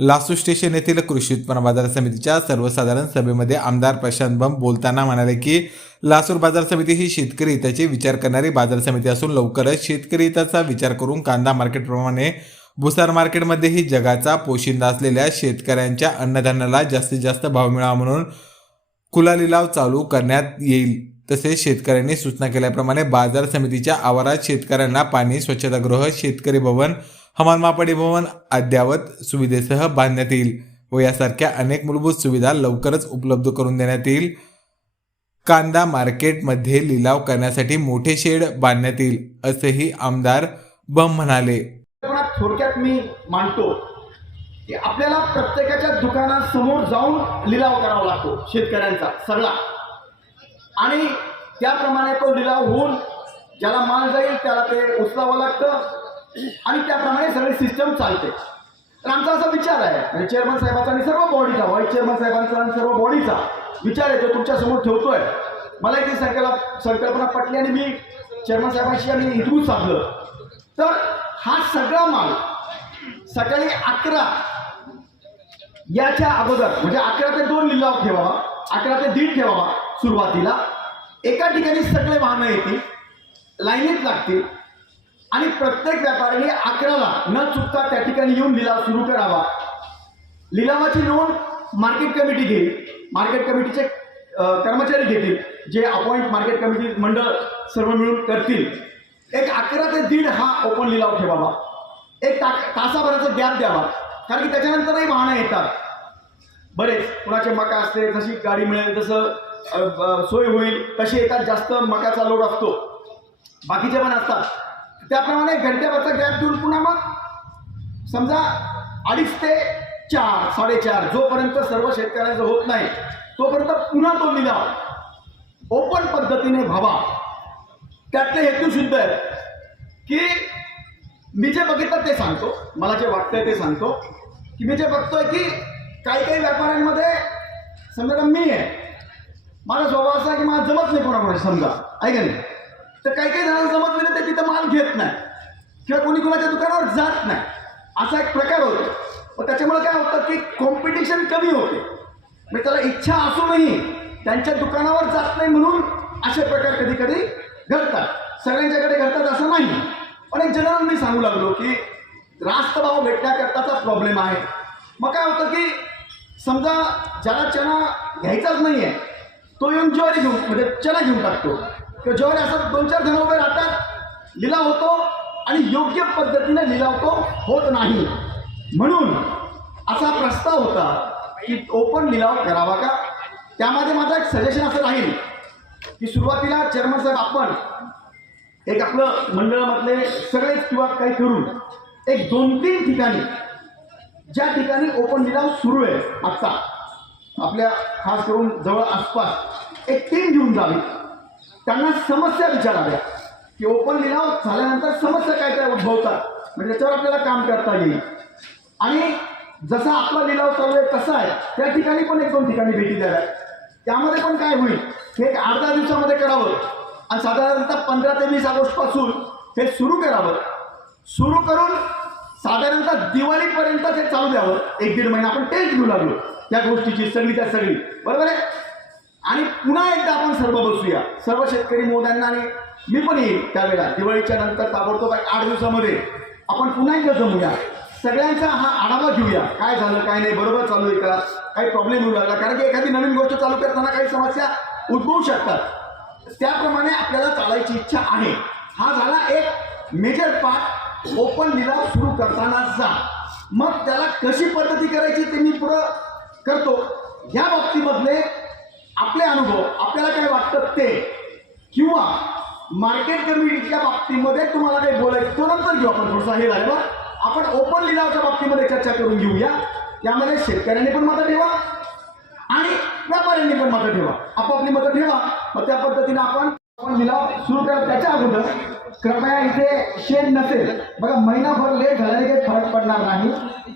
लासू station येथील कृषी उत्पन्न बाजार समितीच्या सर्वसाधारण सभेमध्ये आमदार प्रशांत बंब बोलताना म्हणाले की लासूर बाजार समिती ही शेतकरी हिताचे विचार करणारी बाजार समिती असून लवकरच शेतकरी हिताचा विचार करून कांदा मार्केटप्रमाणे भुसार मार्केटमध्येही जगाचा पोशिंदा असलेल्या शेतकऱ्यांच्या अन्नधान्याला जास्तीत जास्त भाव मिळावा म्हणून खुला लिलाव चालू करण्यात येईल. तसेच शेतकऱ्यांनी सूचना केल्याप्रमाणे बाजार समितीच्या आवारात शेतकऱ्यांना पाणी स्वच्छतागृह शेतकरी भवन हमालमापडी भवन अद्यावत सुविधेसह बांधण्यात येईल व यासारख्या अनेक मूलभूत सुविधा लवकरच उपलब्ध करून देण्यात येईल. कांदा मार्केटमध्ये लिलाव करण्यासाठी मोठे शेड बांधण्यात येईल असेही आमदार बम म्हणाले. थोडक्यात मी मानतो की आपल्याला प्रत्येकाच्या दुकानासमोर जाऊन लिलाव करावा लागतो शेतकऱ्यांचा सगळा. आणि त्याप्रमाणे तो लिलाव होऊन ज्याला माल जाईल त्याला ते उचलावं लागतं. आणि त्याप्रमाणे सगळी सिस्टम चालते. तर आमचा असा विचार आहे. म्हणजे चेअरमन साहेबांचा आणि सर्व बॉडीचा व्हाईस चेअरमन साहेबांचा आणि सर्व बॉडीचा विचार आहे तो तुमच्यासमोर ठेवतोय. मला ती संकल्प संकल्पना पटली आणि मी चेअरमन साहेबांशी आणि हितवून साधलं तर हा सगळा माल सकाळी अकरा याच्या अगोदर म्हणजे अकरा ते दोन लिलाव ठेवावा अकरा ते दीड ठेवावा सुरुवातीला. एका ठिकाणी सगळे वाहनं येतील लाईनीत लागतील आणि प्रत्येक व्यापाऱ्याने अकराला न चुकता त्या ठिकाणी येऊन लिलाव सुरू करावा. लिलावाची नोंद मार्केट कमिटी घेईल. मार्केट कमिटीचे कर्मचारी घेतील जे अपॉइंट मार्केट कमिटी मंडळ सर्व मिळून करतील. एक अकरा ते दीड हा ओपन लिलाव ठेवावा. एक ता तासाभराचा गॅप द्यावा. कारण की त्याच्यानंतरही वाहनं येतात. बरेच कुणाचे मका असते जशी गाडी मिळेल तसं सोय होईल तसे येतात. जास्त मकाचा लोड असतो. बाकीचे पण असतात. त्याप्रमाणे घंट्याभरचा गॅप देऊन पुन्हा मग समजा अडीच ते चार साडेचार जोपर्यंत सर्व शेतकऱ्यांचं होत नाही तोपर्यंत पुन्हा तो लिलाव ओपन पद्धतीने व्हावा. त्यातले हेतू शुद्ध आहे की मी जे बघितलं ते सांगतो. मला जे वाटतंय ते सांगतो. की मी जे बघतोय की काही काही व्यापाऱ्यांमध्ये समजा मी आहे. माझा स्वभाव असा की मला जमत नाही कोणामुळे समजा. ऐका नाही? तर काही काही जणांना जमत नाही ते तिथं माल घेत नाही. किंवा कोणी कोणाच्या दुकानावर जात नाही. असा एक प्रकार होतो. मग त्याच्यामुळे काय होतं की कॉम्पिटिशन कमी होते. म्हणजे त्याला इच्छा असूनही त्यांच्या दुकानावर जात नाही म्हणून असे प्रकार कधी कधी घडतात. सगळ्यांच्याकडे घडतात असं नाही. पण एक जनरल मी सांगू लागलो की रास्त भाव भेटण्याकरताचा प्रॉब्लेम आहे. मग काय होतं की समजा ज्याला चना घ्यायचाच नाही आहे तो येऊन ज्वारी घेऊन म्हणजे चना घेऊन टाकतो. किंवा ज्वारी असं दोन चार जण उभे राहतात लिलाव होतो आणि योग्य पद्धतीने लिलाव तो होत नाही. म्हणून असा प्रस्ताव होता की ओपन लिलाव करावा का? त्यामध्ये माझं एक सजेशन असं राहील की सुरुवातीला चेअरमन साहेब आपण एक आपलं मंडळामधले सगळेच किंवा काही करून एक दोन तीन ठिकाणी ज्या ठिकाणी ओपन लिलाव सुरू आहे आत्ता आपल्या खास करून जवळ आसपास एक टीम घेऊन जावी. त्यांना समस्या विचाराव्या की ओपन लिलाव झाल्यानंतर समस्या काय काय उद्भवतात म्हणजे त्याच्यावर आपल्याला काम करता येईल. आणि जसा आपला लिलाव चालू आहे कसा आहे त्या ठिकाणी पण एक दोन ठिकाणी भेटी द्याव्या त्यामध्ये पण काय होईल हे एक आठ दहा दिवसामध्ये करावं. आणि साधारणतः पंधरा ते वीस ऑगस्टपासून हे सुरू करावं. सुरू करून साधारणतः दिवाळीपर्यंत ते चालू द्यावं. एक दीड महिना आपण टेस्ट घेऊ लागलो त्या गोष्टीची सगळी त्या सगळी. बरोबर आहे? आणि पुन्हा एकदा आपण सर्व बसूया. सर्व शेतकरी मोद्यांना आणि मी पण येईल त्यावेळेला. दिवाळीच्या नंतर ताबडतोब आठ दिवसामध्ये आपण पुन्हा एकदा जमूया. सगळ्यांचा हा आढावा घेऊया. काय झालं काय नाही बरोबर चालू आहे का? काही प्रॉब्लेम येऊ लागला. कारण की एखादी नवीन गोष्ट चालू करताना काही समस्या उद्भवू शकतात. त्याप्रमाणे आपल्याला चालायची इच्छा आहे. हा झाला एक मेजर पार्ट ओपन लिलाव सुरू करतानाचा मग त्याला कशी पद्धती करायची ते मी पुढं करतो. या बाबतीमधले आपले अनुभव आपल्याला काय वाटतं ते? किंवा मार्केट कमिटीच्या बाबतीमध्ये तुम्हाला काही बोलायचं तो नंतर घेऊ आपण थोडंसं. हे झाल्यावर आपण ओपन लिलावच्या बाबतीमध्ये चर्चा करून घेऊया. त्यामध्ये शेतकऱ्यांनी पण मतं ठेवा आणि व्यापाऱ्यांनी पण मतं ठेवा. आपापली मतं ठेवा. मग त्या पद्धतीने आपण आपण लिलाव सुरू करा त्याच्या अगोदर कृपया इथे शेड नसेल. बघा महिनाभर लेट झाल्याने काही फरक पडणार नाही.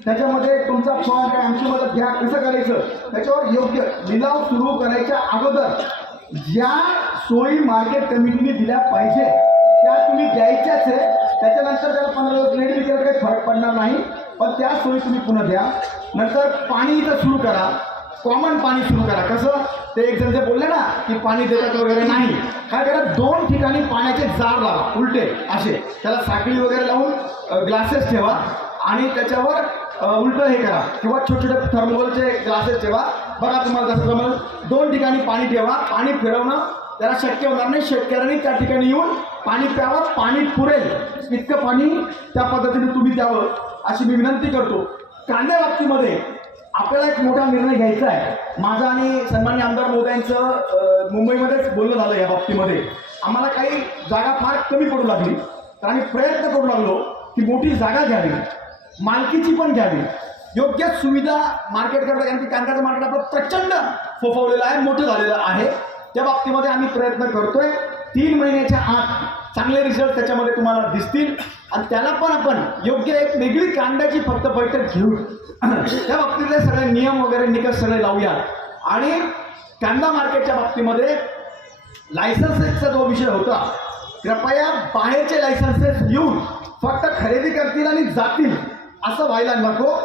त्याच्यामध्ये तुमचा फॉर्म काय आमची मदत घ्या. कसं करायचं? त्याच्यावर योग्य लिलाव सुरू करायच्या अगोदर ज्या सोयी मार्केट कमिटीने दिल्या पाहिजे त्या तुम्ही द्यायच्याच आहे. त्याच्यानंतर त्याला पंधरा दिवस लेट विचार काही फरक पडणार नाही. पण त्या सोयी तुम्ही पुन्हा द्या. नंतर पाणी इथं सुरू करा. कॉमन पाणी सुरू करा. कसं? ते एक जण जे बोलले ना की पाणी देतात वगैरे नाही. काय करा? दोन ठिकाणी पाण्याचे जार लावा उलटे असे. त्याला साखळी वगैरे लावून ग्लासेस ठेवा आणि त्याच्यावर उलटं हे करा. किंवा छोटे छोटे थर्मोलचे ग्लासेस ठेवा. बघा तुम्हाला जसं जमल. दोन ठिकाणी पाणी ठेवा. पाणी फिरवणं त्याला शक्य होणार नाही. शेतकऱ्यांनी त्या ठिकाणी येऊन पाणी प्यावं पाणी पुरेल. इतकं पाणी त्या पद्धतीने तुम्ही द्यावं अशी मी विनंती करतो. कांद्या बाबतीमध्ये आपल्याला एक मोठा निर्णय घ्यायचा आहे. माझा आणि सन्मान्य आमदार मोदयांचं मुंबईमध्येच बोलणं झालं या बाबतीमध्ये. आम्हाला काही जागा फार कमी पडू लागली. तर आम्ही प्रयत्न करू लागलो की मोठी जागा घ्यावी. मालकीची पण घ्यावी. योग्य सुविधा मार्केट करता कारण की कांद्याचं मार्केट आपलं प्रचंड फोफावलेलं आहे मोठं झालेलं आहे. त्या बाबतीमध्ये आम्ही प्रयत्न करतोय. तीन महिन्याच्या आत चांगले रिझल्ट त्याच्यामध्ये तुम्हाला दिसतील. आणि त्याला पण आपण योग्य एक वेगळी कांद्याची फक्त बैठक घेऊ. त्या बाबतीतले सगळे नियम वगैरे निकष सगळे लावूया. आणि कांदा मार्केटच्या बाबतीमध्ये लायसन्सेसचा जो विषय होता कृपया बाहेरचे लायसन्सेस येऊन फक्त खरेदी करतील आणि जातील असं व्हायला नको.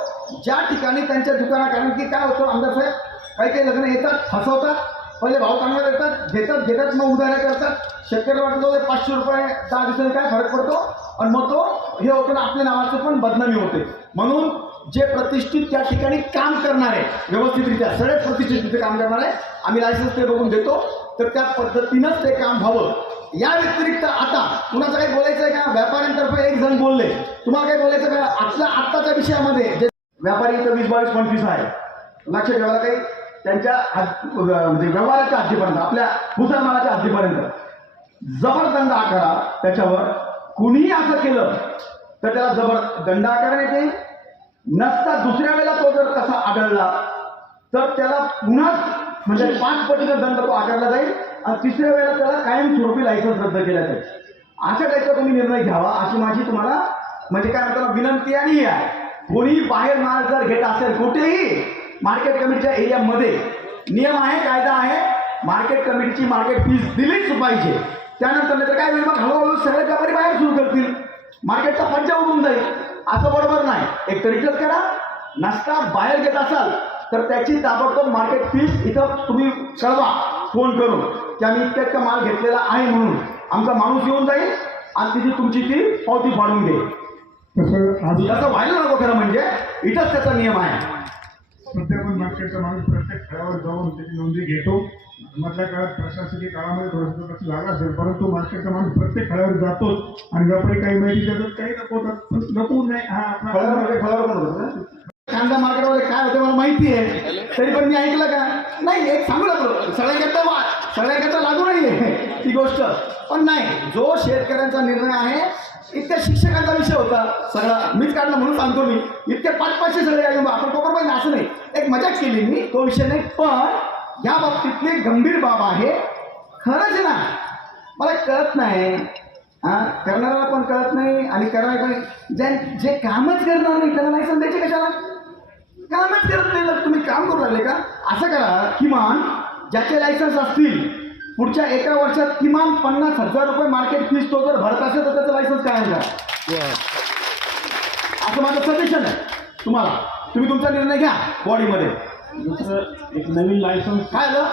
ज्या ठिकाणी त्यांच्या दुकाना कारण की काय होतं आमदार साहेब काही काही लग्न येतात फसवतात पहिले भाव चांगला देतात घेतात घेतात मग उधाऱ्या करतात. शेतकरी वाटतो ते पाचशे रुपये दहा दिवसांनी काय फरक पडतो? आणि मग तो हे होतं आपल्या नावाचं पण बदनामी होते. म्हणून जे प्रतिष्ठित त्या ठिकाणी काम करणारे व्यवस्थितरित्या सगळे प्रतिष्ठित तिथे काम करणारे आम्ही लायसन्स ते बघून देतो. तर त्या पद्धतीनंच ते काम व्हावं. या व्यतिरिक्त आता कुणाचं काही बोलायचं आहे का? व्यापाऱ्यांतर्फे एक जण बोलले. तुम्हाला काही बोलायचं का? आजच्या आत्ताच्या विषयामध्ये जे व्यापारी इथं वीस बावीस पंचवीस आहे. लक्ष ठेवायला काही त्यांच्या म्हणजे व्यवहाराच्या हद्दीपर्यंत आपल्या मुसलमानाच्या हद्दीपर्यंत जबरदंड आकारा त्याच्यावर कुणीही असं केलं तर त्याला जबर दंड आकारण्यात येईल नसता दुसऱ्या वेळेला तो जर तसा आढळला तर त्याला पुन्हा म्हणजे पाच पटीचा दंड तो आकारला जाईल आणि तिसऱ्या वेळेला त्याला कायमस्वरूपी लायसन्स रद्द केला जाईल. अशा टाईपचा तुम्ही निर्णय घ्यावा अशी माझी तुम्हाला म्हणजे काय म्हणताना विनंती आणि आहे. कोणी बाहेर माल जर घेत असेल कुठेही मार्केट कमिटीच्या एरियामध्ये नियम आहे कायदा आहे. मार्केट कमिटीची मार्केट फीस दिलीच पाहिजे. त्यानंतर नाही तर काय होईल? मग हळूहळू सगळे व्यापारी बाहेर सुरू करतील. मार्केटचा पंचा उडून जाईल. असं बरोबर नाही. एक तर इथंच करा. नसता बाहेर घेत असाल तर त्याची ताबडतोब मार्केट फीस इथं तुम्ही कळवा. फोन करून. की आम्ही इतक्या इतका माल घेतलेला आहे म्हणून. आमचा माणूस येऊन जाईल आणि तिची तुमची ती पावती फाडून घेईल आज तसं व्हायला नको खरं म्हणजे. इथंच त्याचा नियम आहे. पण मार्केटचा माणूस प्रत्येक खेळावर जाऊन त्याची नोंदी घेतो. मधल्या काळात प्रशासकीय काळामध्ये थोडंसं लक्ष लागलं असेल परंतु मार्केटचा माणूस प्रत्येक खेळावर जातोच आणि व्यापारी काही माहिती देतात काही लपवतात पण लपवून नाही हा ना? कांदा मार्केटमध्ये काय होतं मला माहिती आहे. तरी पण मी ऐकलं का? नाही एक सांगू लागलो सगळ्यांकरता वा सगळ्यांकरता लागू नाही आहे ती गोष्ट. पण नाही जो शेतकऱ्यांचा निर्णय आहे इतक्या शिक्षकांचा विषय होता सगळा. मीच काढला म्हणून सांगतो मी. इतके पाच पाचशे सगळे आहे आपण कोपर पाहिजे असं नाही. एक मजाच केली मी तो विषय नाही पण या बाबतीतली गंभीर बाब आहे. खरंच आहे ना मला कळत नाही. हा करणाऱ्याला पण कळत नाही आणि करणारे पण जे जे कामच करणार नाही त्याला नाही द्यायचे कशाला? कामच करत नाही तर तुम्ही काम करू लागले का? असं करा किमान ज्याचे लायसन्स असतील पुढच्या एका वर्षात किमान पन्नास हजार रुपये मार्केट फीस तो जर भरत असेल तर त्याचं लायसन्स काय आहे? असं माझं सजेशन आहे. तुम्हाला तुम्ही तुमचा निर्णय घ्या बॉडीमध्ये दुसरं एक नवीन लायसन्स काय आलं